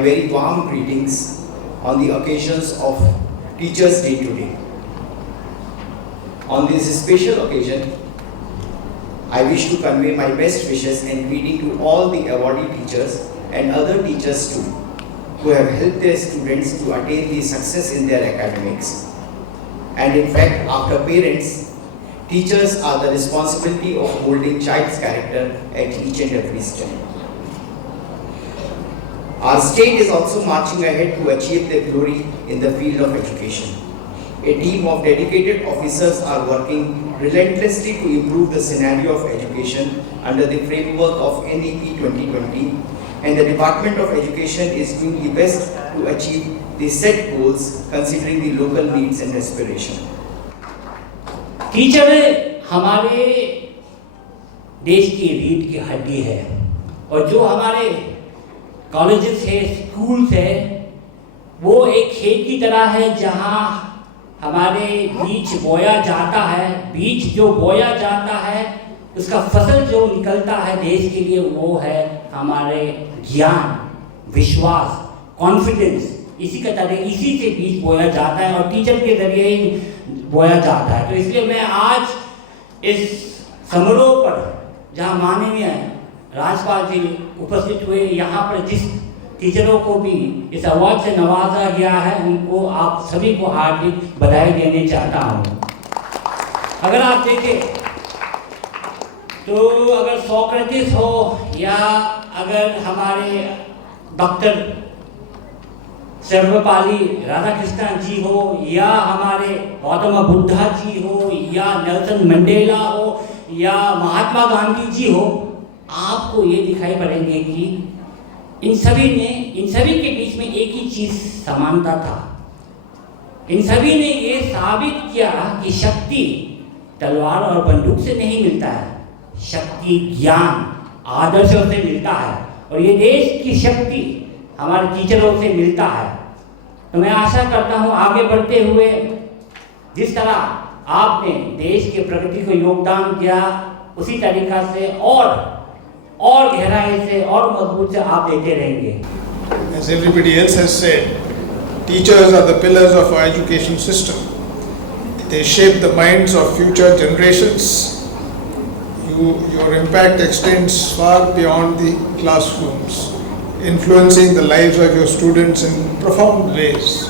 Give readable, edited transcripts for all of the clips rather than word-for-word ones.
very warm greetings on the occasions of Teachers' Day today. On this special occasion, I wish to convey my best wishes and greeting to all the awardee teachers and other teachers too, who have helped their students to attain the success in their academics. And in fact, after parents, teachers are the responsibility of molding child's character at each and every step. Our state is also marching ahead to achieve their glory in the field of education. A team of dedicated officers are working relentlessly to improve the scenario of education under the framework of NEP 2020, and the Department of Education is doing the best to achieve the set goals considering the local needs and aspiration. Teacher हमारे देश की रीढ़ की हड्डी है, और जो हमारे कॉलेजेस है, स्कूल्स है, वो एक खेत की तरह है जहाँ हमारे बीज बोया जाता है। बीज जो बोया जाता है, उसका फसल जो निकलता है देश के लिए, वो है हमारे ज्ञान, विश्वास, कॉन्फिडेंस। इसी का तरह इसी से बीज बोया जाता है और टीचर के जरिए ही बोया जाता है। तो इसलिए मैं आज इस समारोह पर, जहाँ माननीय राज्यपाल जी उपस्थित हुए, यहाँ पर जिस टीचरों को भी इस अवार्ड से नवाजा गया है, उनको आप सभी को हार्दिक बधाई देने चाहता हूँ। अगर आप देखें तो अगर सोक्रेटिस हो या अगर हमारे डॉक्टर सर्वपल्ली राधाकृष्णन जी हो या हमारे गौतम बुद्धा जी हो या नेल्सन मंडेला हो या महात्मा गांधी जी हो, आपको ये दिखाई पड़ेंगे कि इन सभी के बीच में एक ही चीज समानता था। इन सभी ने ये साबित किया कि शक्ति तलवार और बंदूक से नहीं मिलता है, शक्ति ज्ञान आदर्शों से मिलता है, और ये देश की शक्ति हमारे टीचरों से मिलता है। तो मैं आशा करता हूँ आगे बढ़ते हुए जिस तरह आपने देश की प्रगति को योगदान दिया, उसी तरीका से और गहराई से और मजबूत से आप देते रहेंगे। As everybody else has said, teachers are the pillars of our education system. They shape the minds of future generations. Your impact extends far beyond the classrooms, influencing the lives of your students in profound ways.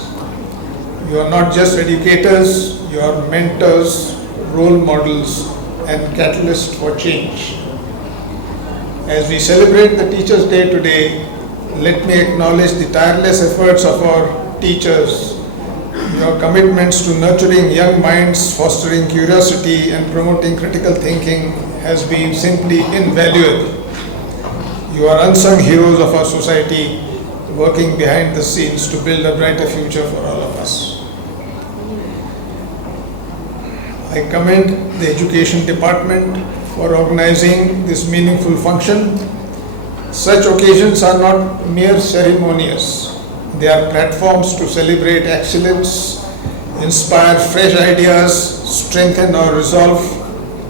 You are not just educators, you are mentors, role models, and catalysts for change. As we celebrate the Teachers' Day today, let me acknowledge the tireless efforts of our teachers. Your commitments to nurturing young minds, fostering curiosity, and promoting critical thinking has been simply invaluable. You are unsung heroes of our society, working behind the scenes to build a brighter future for all of us. I commend the Education Department for organizing this meaningful function. Such occasions are not mere ceremonies. They are platforms to celebrate excellence, inspire fresh ideas, strengthen our resolve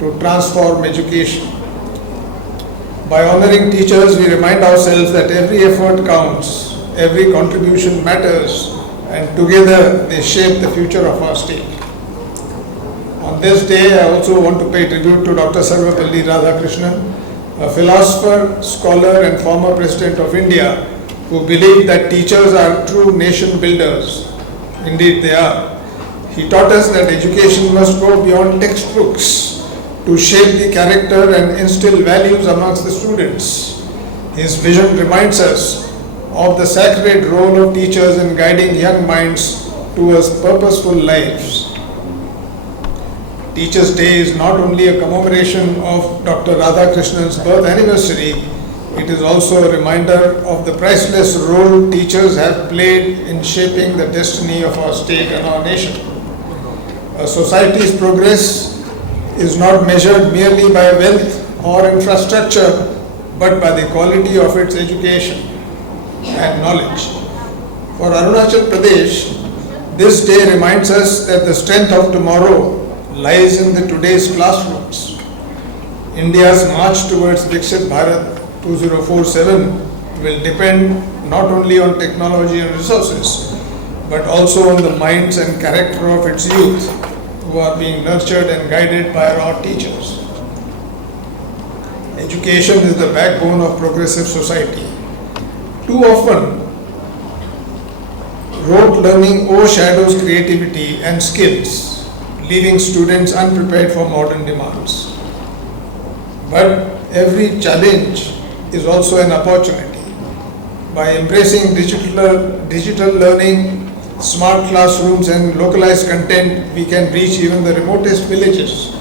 to transform education. By honoring teachers, we remind ourselves that every effort counts, every contribution matters, and together they shape the future of our state. On this day, I also want to pay tribute to Dr. Sarvapalli Radhakrishnan, a philosopher, scholar, and former President of India, who believed that teachers are true nation builders. Indeed, they are. He taught us that education must go beyond textbooks to shape the character and instill values amongst the students. His vision reminds us of the sacred role of teachers in guiding young minds towards purposeful lives. Teachers' Day is not only a commemoration of Dr. Radhakrishnan's birth anniversary, it is also a reminder of the priceless role teachers have played in shaping the destiny of our state and our nation. A society's progress is not measured merely by wealth or infrastructure, but by the quality of its education and knowledge. For Arunachal Pradesh, this day reminds us that the strength of tomorrow lies in the today's classrooms. India's march towards Viksit Bharat 2047 will depend not only on technology and resources, but also on the minds and character of its youth who are being nurtured and guided by our teachers. Education is the backbone of progressive society. Too often, rote learning overshadows creativity and skills, leaving students unprepared for modern demands. But every challenge is also an opportunity. By embracing digital learning, smart classrooms and localized content, we can reach even the remotest villages.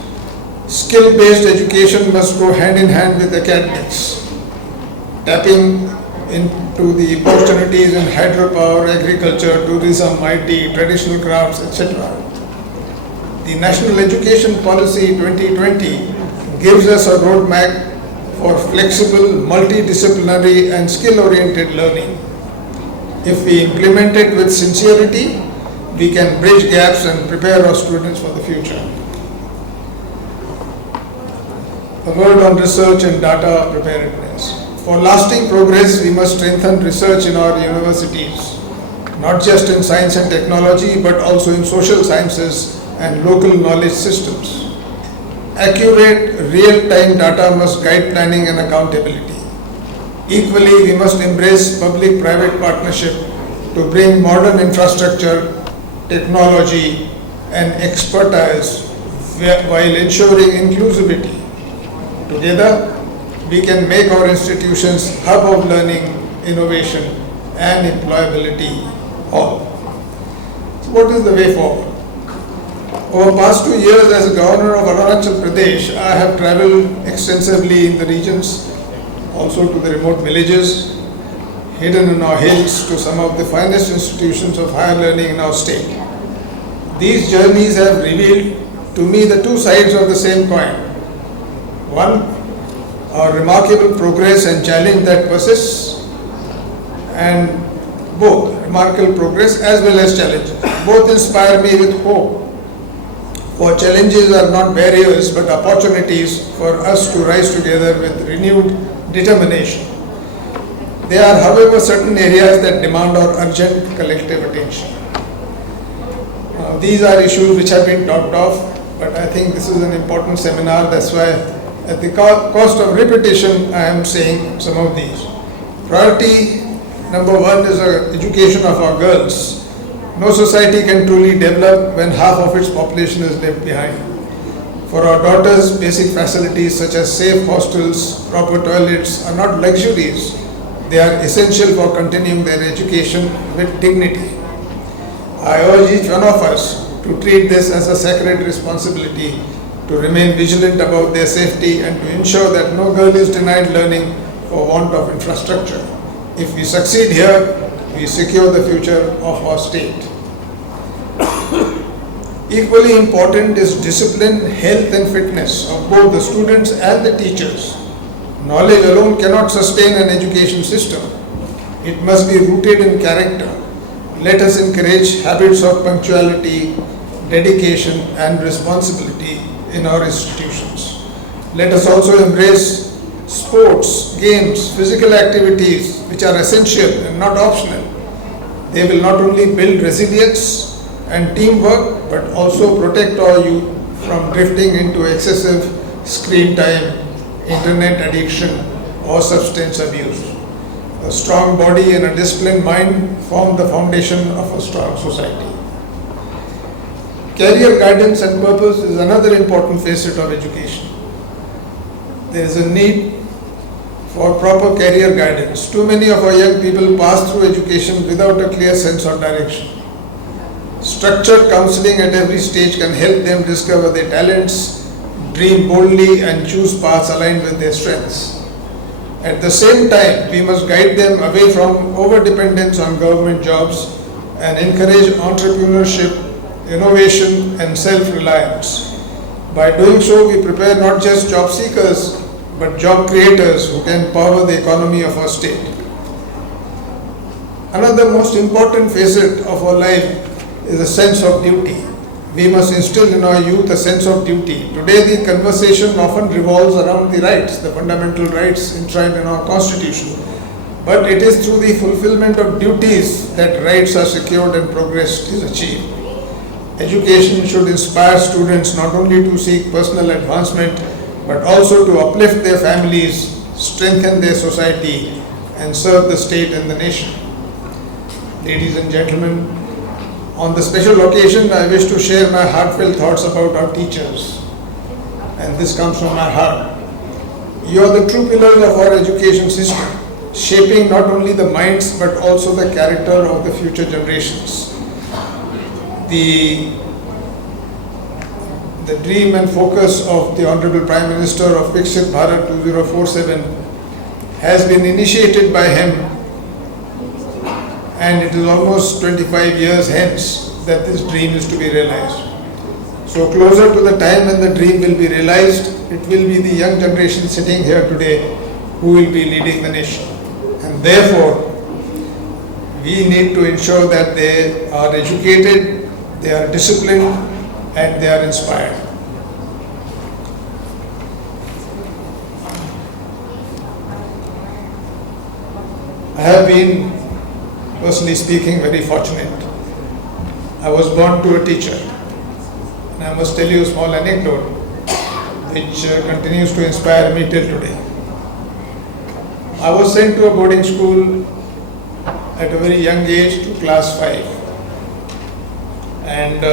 Skill-based education must go hand in hand with academics, tapping into the opportunities in hydropower, agriculture, tourism, IT, traditional crafts, etc. The National Education Policy 2020 gives us a roadmap for flexible, multidisciplinary and skill-oriented learning. If we implement it with sincerity, we can bridge gaps and prepare our students for the future. A word on research and data preparedness. For lasting progress, we must strengthen research in our universities, not just in science and technology, but also in social sciences and local knowledge systems. Accurate, real-time data must guide planning and accountability. Equally, we must embrace public-private partnership to bring modern infrastructure, technology, and expertise while ensuring inclusivity. Together, we can make our institutions hub of learning, innovation, and employability all. So what is the way forward? Over past 2 years as a governor of Arunachal Pradesh, I have travelled extensively in the regions, also to the remote villages, hidden in our hills, to some of the finest institutions of higher learning in our state. These journeys have revealed to me the two sides of the same coin. One, our remarkable progress and challenge that persists, and both remarkable progress as well as challenges. Both inspire me with hope. For challenges are not barriers but opportunities for us to rise together with renewed determination. There are, however, certain areas that demand our urgent collective attention. These are issues which have been talked of, but I think this is an important seminar. That's why, at the cost of repetition, I am saying some of these. Priority number one is education of our girls. No society can truly develop when half of its population is left behind. For our daughters, basic facilities such as safe hostels, proper toilets are not luxuries. They are essential for continuing their education with dignity. I urge each one of us to treat this as a sacred responsibility, to remain vigilant about their safety and to ensure that no girl is denied learning for want of infrastructure. If we succeed here, we secure the future of our state. Equally important is discipline, health and fitness of both the students and the teachers. Knowledge alone cannot sustain an education system. It must be rooted in character. Let us encourage habits of punctuality, dedication and responsibility in our institutions. Let us also embrace sports, games, physical activities which are essential and not optional. They will not only build resilience and teamwork but also protect our youth from drifting into excessive screen time, internet addiction or substance abuse. A strong body and a disciplined mind form the foundation of a strong society. Career guidance and purpose is another important facet of education. There is a need for proper career guidance. Too many of our young people pass through education without a clear sense of direction. Structured counseling at every stage can help them discover their talents, dream boldly and choose paths aligned with their strengths. At the same time, we must guide them away from over-dependence on government jobs and encourage entrepreneurship, innovation and self-reliance. By doing so, we prepare not just job seekers, but job creators who can power the economy of our state. Another most important facet of our life is a sense of duty. We must instill in our youth a sense of duty. Today the conversation often revolves around the rights, the fundamental rights enshrined in our constitution. but it is through the fulfillment of duties that rights are secured and progress is achieved. Education should inspire students not only to seek personal advancement, but also to uplift their families, strengthen their society, and serve the state and the nation. Ladies and gentlemen, on the special occasion, I wish to share my heartfelt thoughts about our teachers, and this comes from my heart. You are the true pillars of our education system, shaping not only the minds but also the character of the future generations. The dream and focus of the Honorable Prime Minister of Viksit Bharat 2047 has been initiated by him, and it is almost 25 years hence that this dream is to be realized. So closer to the time when the dream will be realized, it will be the young generation sitting here today who will be leading the nation. And therefore, we need to ensure that they are educated, they are disciplined, and they are inspired. I have been, personally speaking, very fortunate. I was born to a teacher. And I must tell you a small anecdote which continues to inspire me till today. I was sent to a boarding school at a very young age to class 5. And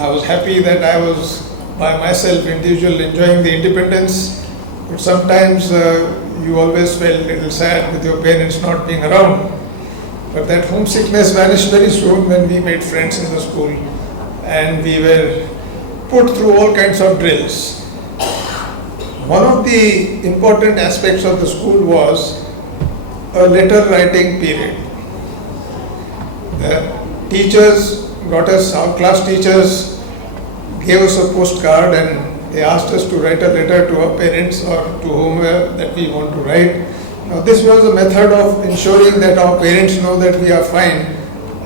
I was happy that I was by myself, individual, enjoying the independence. But sometimes you always felt a little sad with your parents not being around. But that homesickness vanished very soon when we made friends in the school and we were put through all kinds of drills. One of the important aspects of the school was a letter writing period. The teachers got us, our class teachers gave us a postcard and they asked us to write a letter to our parents or to whomever that we want to write. Now this was a method of ensuring that our parents know that we are fine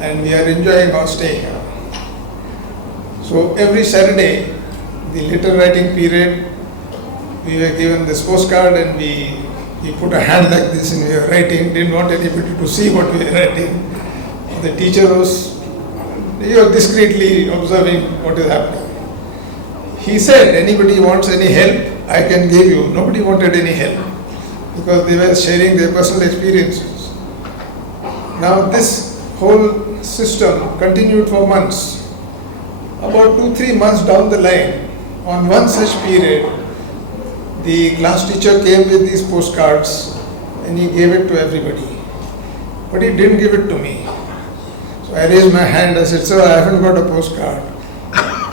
and we are enjoying our stay here. So every Saturday, the letter writing period, we were given this postcard and we put a hand like this and we were writing, didn't want anybody to see what we were writing. The teacher was discreetly observing what is happening. He said, anybody wants any help, I can give you. Nobody wanted any help because they were sharing their personal experiences. Now this whole system continued for months. About 2-3 months down the line, on one such period, the class teacher came with these postcards and he gave it to everybody. But he didn't give it to me. So I raised my hand, I said, sir, I haven't got a postcard.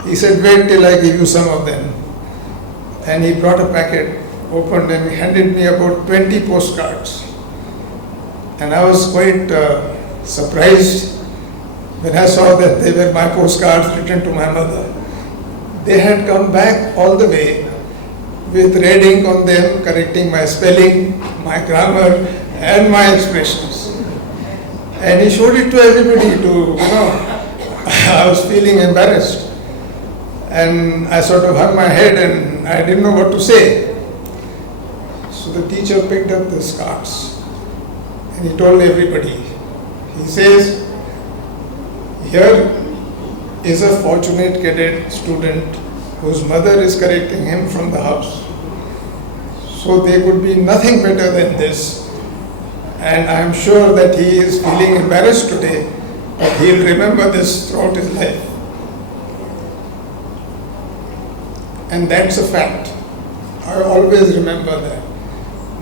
He said, wait till I give you some of them. And he brought a packet, opened and handed me about 20 postcards. And I was quite surprised when I saw that they were my postcards written to my mother. They had come back all the way with red ink on them, correcting my spelling, my grammar, and my expressions. And he showed it to everybody I was feeling embarrassed. And I sort of hung my head and I didn't know what to say. So the teacher picked up the cards and he told everybody. He says, here is a fortunate cadet student whose mother is correcting him from the house. So there could be nothing better than this. And I am sure that he is feeling embarrassed today, but he will remember this throughout his life. And that's a fact. I always remember that.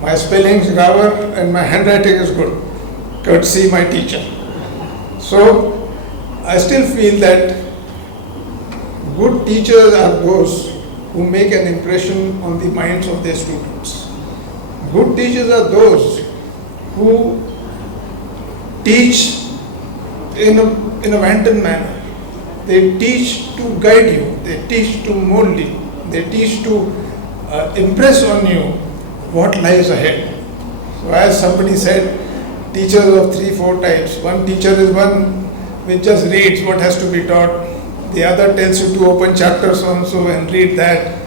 My spelling, grammar, and my handwriting is good, courtesy my teacher. So I still feel that good teachers are those who make an impression on the minds of their students. Good teachers are those who teach in a wanton manner. They teach to guide you, they teach to mold you, they teach to impress on you what lies ahead. So as somebody said, teachers of 3-4 types. One teacher is one which just reads what has to be taught. The other tells you to open chapter so and so and read that.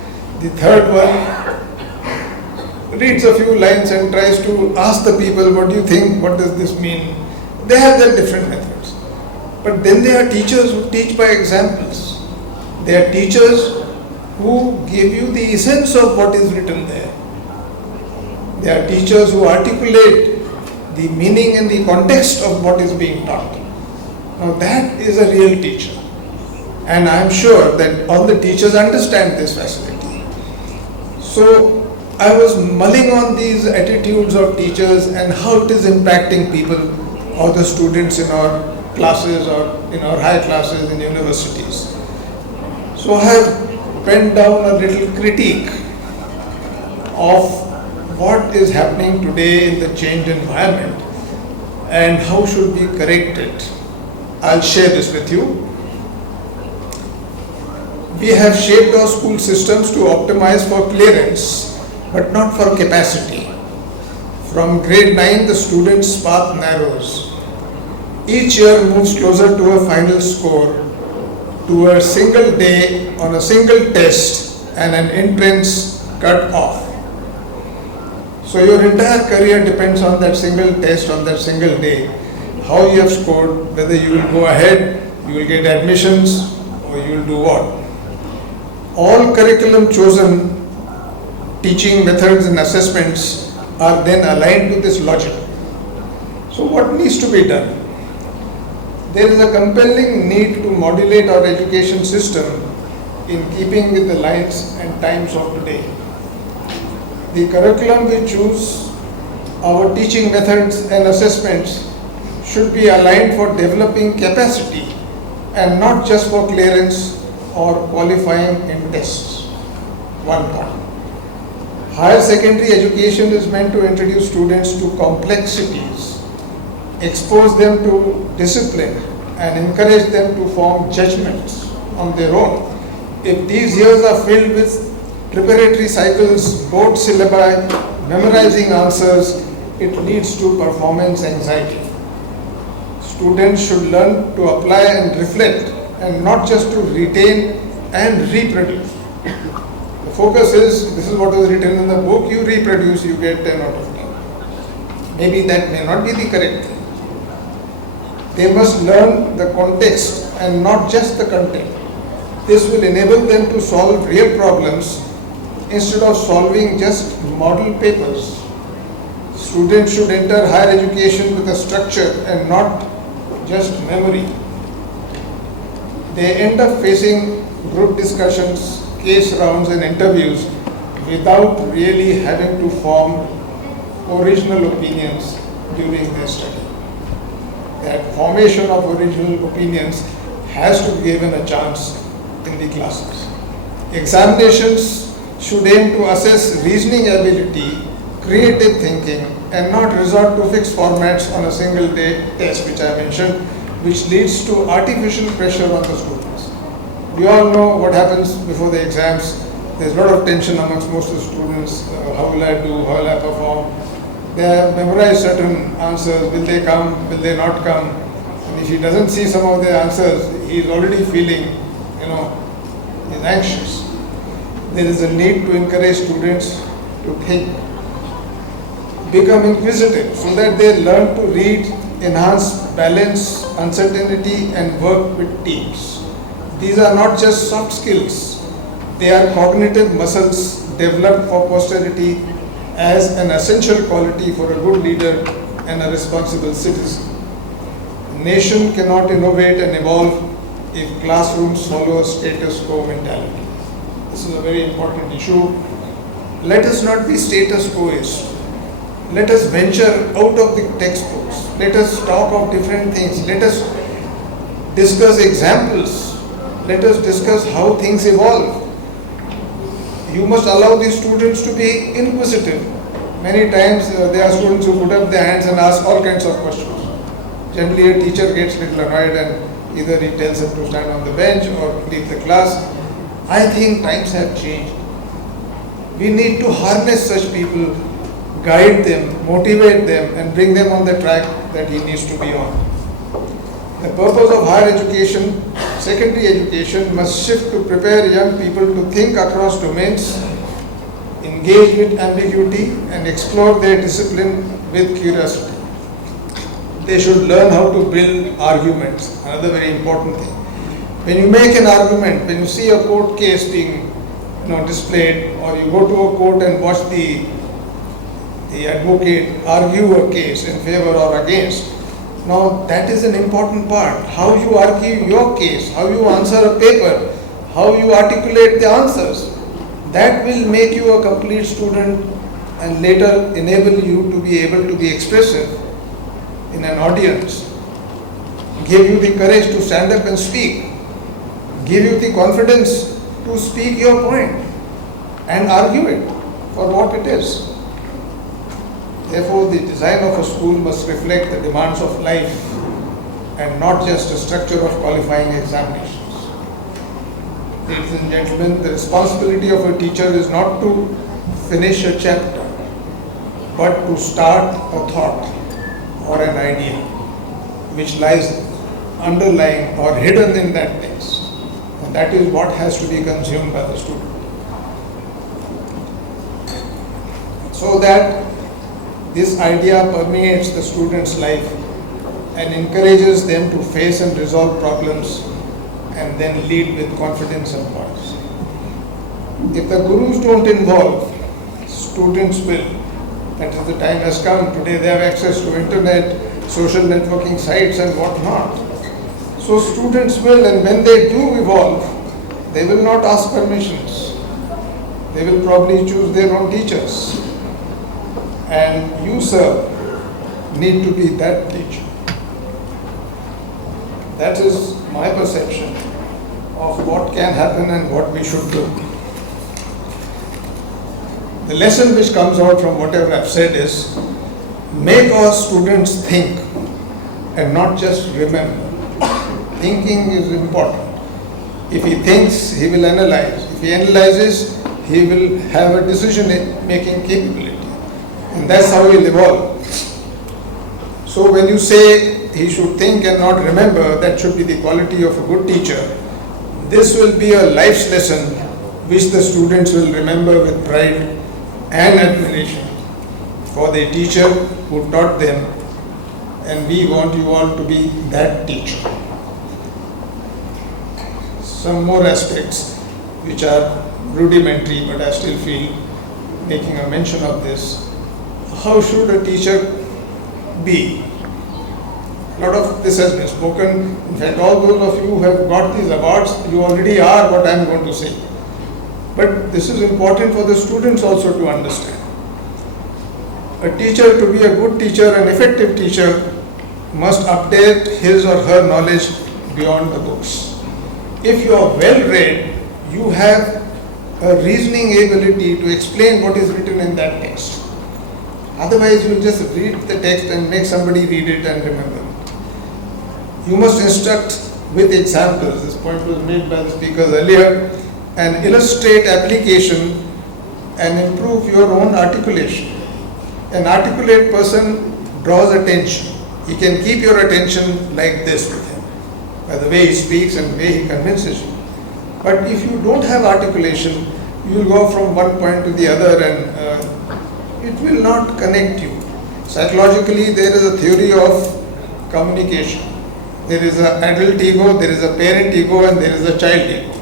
The third one reads a few lines and tries to ask the people, what do you think, what does this mean? They have their different methods. But then there are teachers who teach by examples. There are teachers who give you the essence of what is written there. There are teachers who articulate the meaning and the context of what is being taught. Now that is a real teacher. And I am sure that all the teachers understand this facility. So I was mulling on these attitudes of teachers and how it is impacting people or the students in our classes or in our higher classes in universities. So I have penned down a little critique of what is happening today in the changed environment and how should we correct it. I'll share this with you. We have shaped our school systems to optimize for clearance, but not for capacity. From grade 9, the student's path narrows. Each year moves closer to a final score, to a single day on a single test and an entrance cut off. So your entire career depends on that single test, on that single day, how you have scored, whether you will go ahead, you will get admissions, or you will do what. All curriculum chosen, teaching methods and assessments are then aligned to this logic. So what needs to be done? There is a compelling need to modulate our education system in keeping with the lines and times of today. The curriculum we choose, our teaching methods and assessments should be aligned for developing capacity and not just for clearance or qualifying in tests. One point. Higher secondary education is meant to introduce students to complexities, expose them to discipline, and encourage them to form judgments on their own. If these years are filled with preparatory cycles, board syllabi, memorizing answers, it leads to performance anxiety. Students should learn to apply and reflect and not just to retain and reproduce. The focus is, this is what was written in the book, you reproduce, you get 10 out of 10. Maybe that may not be the correct thing. They must learn the context and not just the content. This will enable them to solve real problems instead of solving just model papers. Students should enter higher education with a structure and not just memory. They end up facing group discussions, case rounds and interviews without really having to form original opinions during their study. That formation of original opinions has to be given a chance in the classes. Examinations should aim to assess reasoning ability, creative thinking, and not resort to fixed formats on a single day test, which I mentioned, which leads to artificial pressure on the students. We all know what happens before the exams. There's a lot of tension amongst most of the students. How will I do? How will I perform? They have memorized certain answers. Will they come? Will they not come? And if he doesn't see some of the answers, he is already feeling, he's anxious. There is a need to encourage students to think, become inquisitive, so that they learn to read, enhance balance, uncertainty, and work with teams. These are not just soft skills. They are cognitive muscles developed for posterity as an essential quality for a good leader and a responsible citizen. A nation cannot innovate and evolve if classrooms follow a status quo mentality. This is a very important issue. Let us not be status quoists. Let us venture out of the textbooks. Let us talk of different things. Let us discuss examples. Let us discuss how things evolve. You must allow these students to be inquisitive. Many times there are students who put up their hands and ask all kinds of questions. Generally a teacher gets a little annoyed and either he tells them to stand on the bench or leave the class. I think times have changed. We need to harness such people, guide them, motivate them, and bring them on the track that he needs to be on. The purpose of higher education, secondary education, must shift to prepare young people to think across domains, engage with ambiguity, and explore their discipline with curiosity. They should learn how to build arguments, another very important thing. When you make an argument, when you see a court case being displayed, or you go to a court and watch the advocate argue a case in favor or against, now that is an important part. How you argue your case, how you answer a paper, how you articulate the answers, that will make you a complete student and later enable you to be able to be expressive in an audience, give you the courage to stand up and speak, give you the confidence to speak your point and argue it for what it is. Therefore, the design of a school must reflect the demands of life and not just a structure of qualifying examinations. Ladies and gentlemen, the responsibility of a teacher is not to finish a chapter, but to start a thought or an idea which lies underlying or hidden in that text. And that is what has to be consumed by the student. So that this idea permeates the student's life and encourages them to face and resolve problems and then lead with confidence and poise. If the gurus don't involve, students will. That is, the time has come. Today they have access to internet, social networking sites and whatnot. So students will, and when they do evolve, they will not ask permissions. They will probably choose their own teachers. And you, sir, need to be that teacher. That is my perception of what can happen and what we should do. The lesson which comes out from whatever I've said is, make our students think and not just remember. Thinking is important. If he thinks, he will analyze. If he analyzes, he will have a decision-making capability. And that's how he'll evolve. So when you say he should think and not remember, that should be the quality of a good teacher. This will be a life's lesson which the students will remember with pride and admiration for the teacher who taught them, and we want you all to be that teacher. Some more aspects which are rudimentary, but I still feel making a mention of this. How should a teacher be? A lot of this has been spoken. In fact, all those of you who have got these awards, you already are what I am going to say. But this is important for the students also to understand. A teacher, to be a good teacher, an effective teacher, must update his or her knowledge beyond the books. If you are well read, you have a reasoning ability to explain what is written in that text. Otherwise, you will just read the text and make somebody read it and remember it. You must instruct with examples. This point was made by the speakers earlier. And illustrate application and improve your own articulation. An articulate person draws attention. He can keep your attention like this with him, by the way he speaks and the way he convinces you. But if you don't have articulation, you will go from one point to the other and it will not connect you. Psychologically, there is a theory of communication. There is an adult ego, there is a parent ego, and there is a child ego.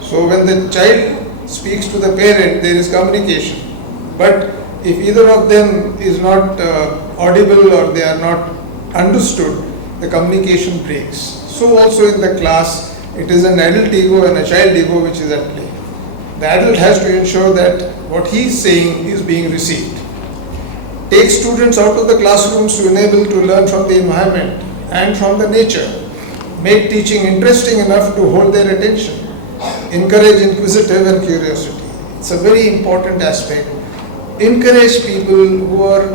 So when the child speaks to the parent, there is communication. But if either of them is not audible or they are not understood, the communication breaks. So also in the class, it is an adult ego and a child ego which is at play. The adult has to ensure that what he is saying is being received. Take students out of the classrooms to enable to learn from the environment and from the nature. Make teaching interesting enough to hold their attention. Encourage inquisitive and curiosity. It's a very important aspect. Encourage people who are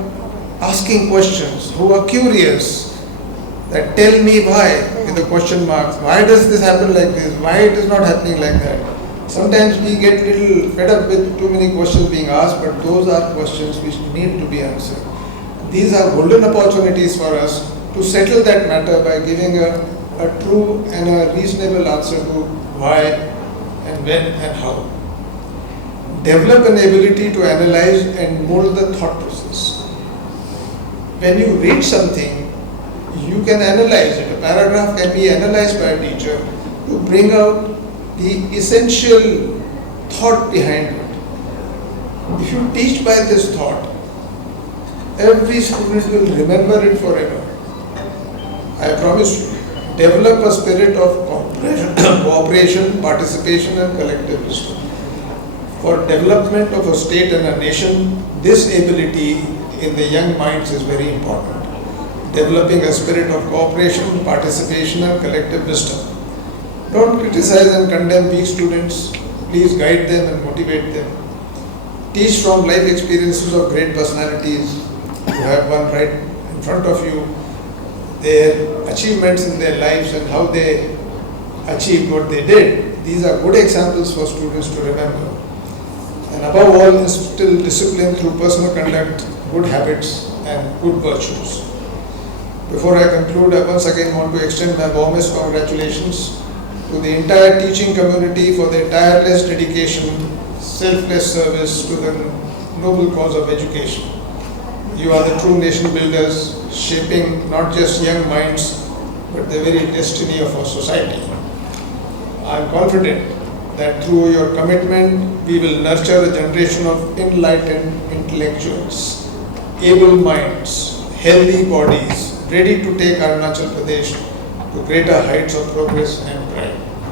asking questions, who are curious, that tell me why, with the question marks. Why does this happen like this? Why it is not happening like that? Sometimes we get a little fed up with too many questions being asked, but those are questions which need to be answered. These are golden opportunities for us to settle that matter by giving a true and a reasonable answer to why and when and how. develop an ability to analyze and mold the thought process. When you read something, you can analyze it. A paragraph can be analyzed by a teacher to bring out the essential thought behind it. If you teach by this thought, every student will remember it forever. I promise you. Develop a spirit of cooperation, participation and collective wisdom. For development of a state and a nation, this ability in the young minds is very important. Developing a spirit of cooperation, participation and collective wisdom. Don't criticize and condemn weak students. Please guide them and motivate them. Teach from life experiences of great personalities. You have one right in front of you, their achievements in their lives and how they achieved what they did. These are good examples for students to remember. And above all, instill discipline through personal conduct, good habits and good virtues. Before I conclude, I once again want to extend my warmest congratulations to the entire teaching community for their tireless dedication, selfless service to the noble cause of education. You are the true nation builders, shaping not just young minds, but the very destiny of our society. I am confident that through your commitment, we will nurture a generation of enlightened intellectuals, able minds, healthy bodies, ready to take Arunachal Pradesh to greater heights of progress and pride.